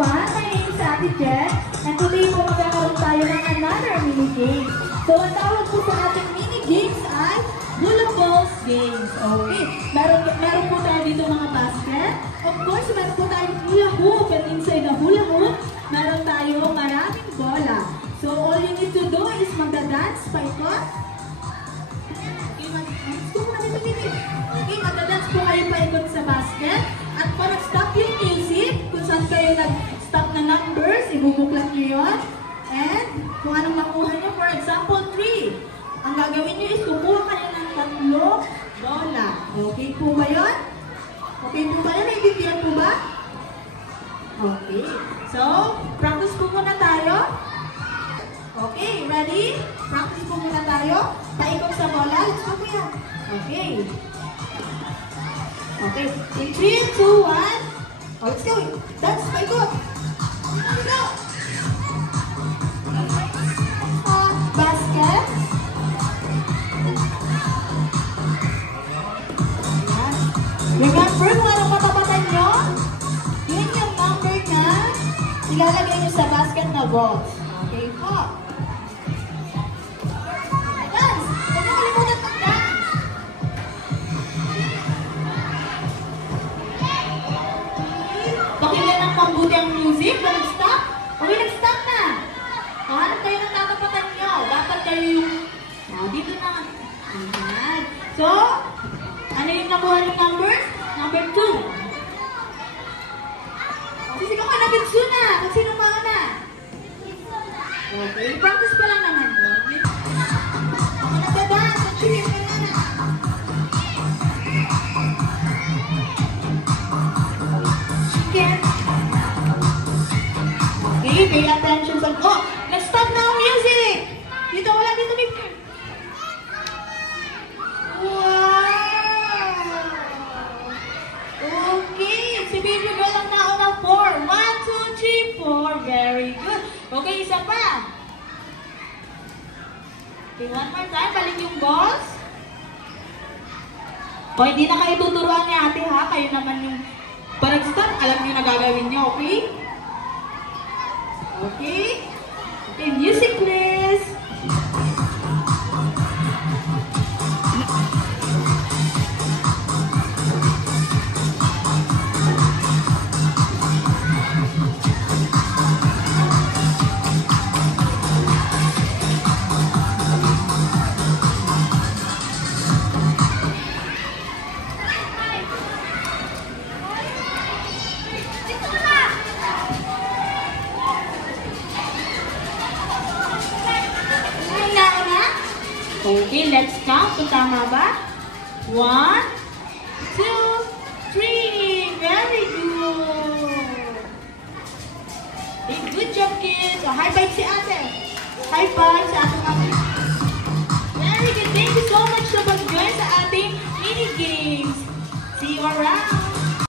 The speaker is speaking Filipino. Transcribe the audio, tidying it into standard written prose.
everyone. My name is Ate Jen, and today po magkakaroon tayo ng another mini game. So, ang tawag po sa ating mini games ay Hula Balls Games. Okay, meron po tayo dito mga basket. Of course, meron po tayong hula hoop, and inside the hula hoop, meron tayo maraming bola. So, all you need to do is magda-dance, paikot. Okay, magda-dance po kayo paikot sa basket. At para stop yung music, kung saan kayo nag-stop na numbers, ibubuklat nyo yun. And kung anong makuha nyo, for example, 3. Ang gagawin nyo is kumuha kayo ng 3 bola. Okay po ba yun? Okay po ba yun? Naiintindihan po ba? Okay. So, practice po muna tayo. Okay, ready? Practice po muna tayo. Paikot sa bola. Let's go po yan. Okay. Okay. In 3, 2, 1. Oh, let's go. Dance, paikot. Let's go. Basket. Remember kung anong matapatan nyo? Yun yung number na ilalagay nyo sa basket na balls. Okay po. Dance! Huwag nyo kalimutan mag-dance. Pakinggan ng pangbuti ang music. Nag-stop? Okay, nag-stop na. Hanap kayo ng tatapatan nyo. Dapat kayo yung... dito na. Ayan. So, ano yung nakuha ng numbers? Number 2. Sisigaw ka na Binsu na. Kung sino pa na? Okay, practice pa lang naman. Ako nagdadance. Achieve ka na na. Chicken. Okay, pay attention sa... Oh! Nag-stop na ang music! Dito, wala dito. Wow! Okay, si baby girl ang nauna 4. 1, 2, 3, 4. Very good. Okay, isa pa. Okay, one more time. Balik yung balls. O, hindi na kayo tuturuan ni ate ha. Kayo naman yung parag-start. Alam niyo na gagawin niyo, okay? Okay? Okay, music please. Okay, let's count. So, tama ba? 1, 2, 3. Very good. Okay, good job, kids. So, high five si ate. High five sa ating ate. Very good. Thank you so much sa pag-join sa ating mini games. See you around.